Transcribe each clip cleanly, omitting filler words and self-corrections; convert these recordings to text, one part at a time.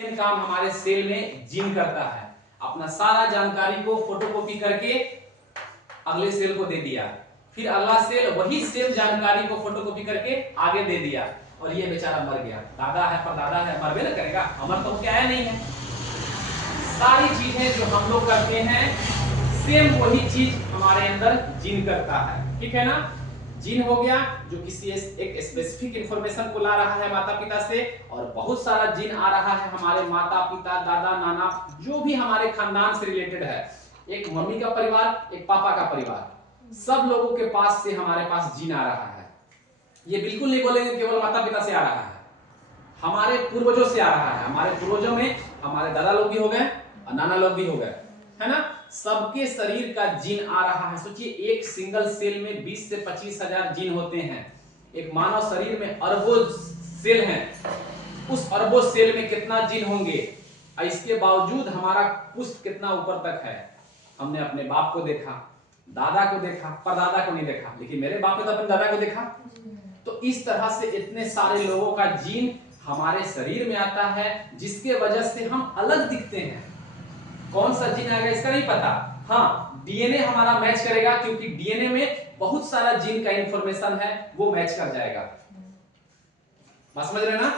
Same काम हमारे cell में जीन करता है। अपना सारा जानकारी को फोटोकॉपी करके अगले सेल को दे दिया, फिर अगला सेल वही सेम जानकारी को फोटोकॉपी करके आगे दे दिया, और ये बेचारा मर गया। दादा है परदादा है, मरबे ना करेगा, अमर तो क्या है नहीं है। सारी चीजें जो हम लोग करते हैं सेम वही चीज हमारे अंदर जीन करता है, ठीक है ना। जीन हो गया जो किसी एक स्पेसिफिक इंफॉर्मेशन को ला रहा है माता पिता से, और बहुत सारा जीन आ रहा है हमारे माता पिता दादा नाना जो भी हमारे खानदान से रिलेटेड है। एक मम्मी का परिवार, एक पापा का परिवार, सब लोगों के पास से हमारे पास जीन आ रहा है। ये बिल्कुल नहीं बोलेंगे केवल माता पिता से आ रहा है, हमारे पूर्वजों से आ रहा है। हमारे पूर्वजों में हमारे दादा लोग भी हो गए और नाना लोग भी हो गए, है ना। सबके शरीर का जीन आ रहा है। सोचिए एक सिंगल सेल में 20 से 25 हजार जीन होते हैं। एक मानव शरीर में अरबों सेल हैं, उस अरबों सेल में कितना जीन होंगे। इसके बावजूद हमारा पुष्ट कितना ऊपर तक है। हमने अपने बाप को देखा, दादा को देखा, परदादा को नहीं देखा, लेकिन मेरे बाप ने तो अपने दादा को देखा। तो इस तरह से इतने सारे लोगों का जीन हमारे शरीर में आता है, जिसके वजह से हम अलग दिखते हैं। कौन सा जीन आएगा इसका नहीं पता। हाँ, डीएनए हमारा मैच करेगा, क्योंकि डीएनए में बहुत सारा जीन का इंफॉर्मेशन है, वो मैच कर जाएगा। बात समझ रहे हैं ना।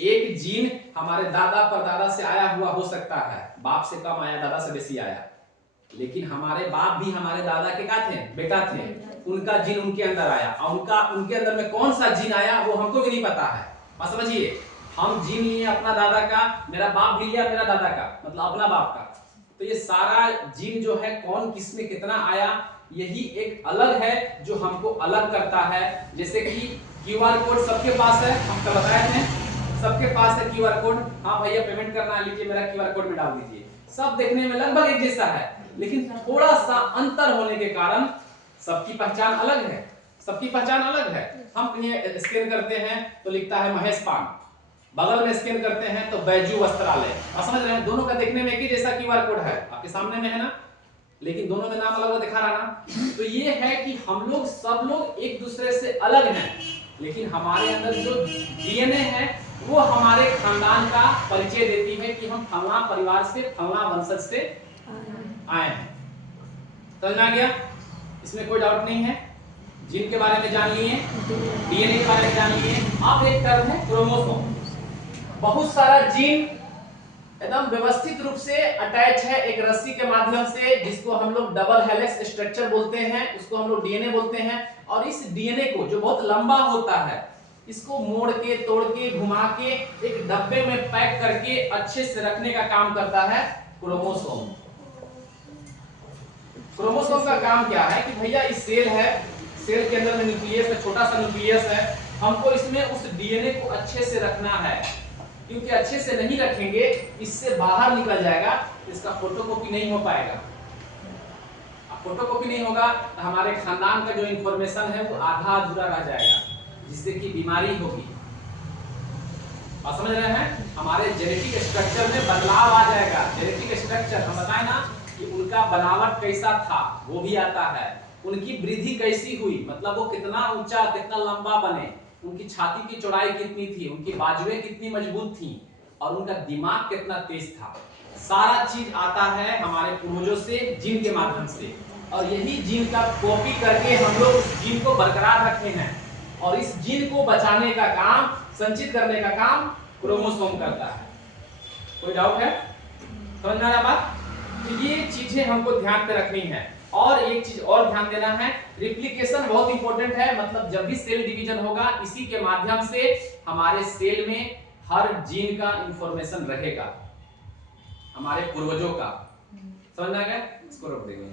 एक जीन हमारे दादा परदादा से आया हुआ हो सकता है, बाप से कम आया, दादा से बेसी आया, लेकिन हमारे बाप भी हमारे दादा के क्या थे, बेटा थे। उनका जीन उनके अंदर आया, और उनके अंदर में कौन सा जीन आया वो हमको भी नहीं पता है। बात समझिए, हम जीन लिए अपना दादा का, मेरा बाप भी लिया मेरा दादा का, मतलब अपना बाप का। तो ये सारा जीन जो है कौन किस में कितना आया, यही एक अलग है जो हमको अलग करता है। जैसे कि क्यूआर कोड सबके पास है, हम कल बताए थे, सबके पास है क्यूआर कोड। हाँ भैया पेमेंट करना, लीजिए मेरा क्यूआर कोड में डाल दीजिए। सब देखने में लगभग एक जैसा है, लेकिन थोड़ा सा अंतर होने के कारण सबकी पहचान अलग है। सबकी पहचान अलग है। हम कहीं स्कैन करते हैं तो लिखता है महेश पान, बगल में स्कैन करते हैं तो बैजू वस्त्रालय। आप समझ रहे हैं, दोनों का देखने में एक ही जैसा क्यूआर कोड है, आपके सामने में है ना, लेकिन दोनों में नाम अलग अलग दिखा रहा ना। तो ये है कि हम लोग सब लोग एक दूसरे से अलग हैं, लेकिन हमारे अंदर जो डीएनए है वो हमारे खानदान का परिचय देती है कि हम फलाना परिवार से, फलाना वंशज से आए हैं। समझ में आ गया, इसमें कोई डाउट नहीं है। जीन के बारे में जान लिए, डीएनए के बारे में जान लिए। अब एक टर्म है क्रोमोसोम। बहुत सारा जीन एकदम व्यवस्थित रूप से अटैच है एक रस्सी के माध्यम से, जिसको हम लोग डबल हेलिक्स स्ट्रक्चर बोलते हैं, उसको हम लोग डीएनए बोलते हैं। और इस डीएनए को जो बहुत लंबा होता है, इसको मोड़ के तोड़ के घुमा के एक डब्बे में पैक करके अच्छे से रखने का काम करता है क्रोमोसोम। क्रोमोसोम का काम क्या है कि भैया इस सेल है, सेल के अंदर में न्यूक्लियस है, छोटा सा न्यूक्लियस है, हमको इसमें उस डीएनए को अच्छे से रखना है, क्योंकि अच्छे से नहीं रखेंगे इससे बाहर निकल जाएगा, इसका फोटोकॉपी नहीं हो पाएगा। फोटोकॉपी नहीं होगा तो हमारे खानदान का जो इंफॉर्मेशन है वो आधा अधूरा रह जाएगा, जिससे कि बीमारी होगी। आप समझ रहे हैं, हमारे जेनेटिक स्ट्रक्चर में बदलाव आ जाएगा। जेनेटिक स्ट्रक्चर हम बताए ना कि उनका बनावट कैसा था वो भी आता है, उनकी वृद्धि कैसी हुई, मतलब वो कितना ऊंचा कितना लंबा बने, उनकी छाती की चौड़ाई कितनी थी, उनकी बाजुएं कितनी मजबूत थी, और उनका दिमाग कितना तेज था। सारा चीज आता है हमारे पूर्वजों से, जीन के माध्यम से, और यही जीन का कॉपी करके हम लोग उस जीन को बरकरार रखते हैं, और इस जीन को बचाने का काम, संचित करने का काम क्रोमोसोम करता है। कोई डाउट है, समझ में आ रहा बात। तो ये चीजें हमको ध्यान पे रखनी है। और एक चीज और ध्यान देना है, रिप्लिकेशन बहुत इंपॉर्टेंट है। मतलब जब भी सेल डिवीजन होगा, इसी के माध्यम से हमारे सेल में हर जीन का इंफॉर्मेशन रहेगा, हमारे पूर्वजों का। समझ में आ गया, इसको रोक देंगे।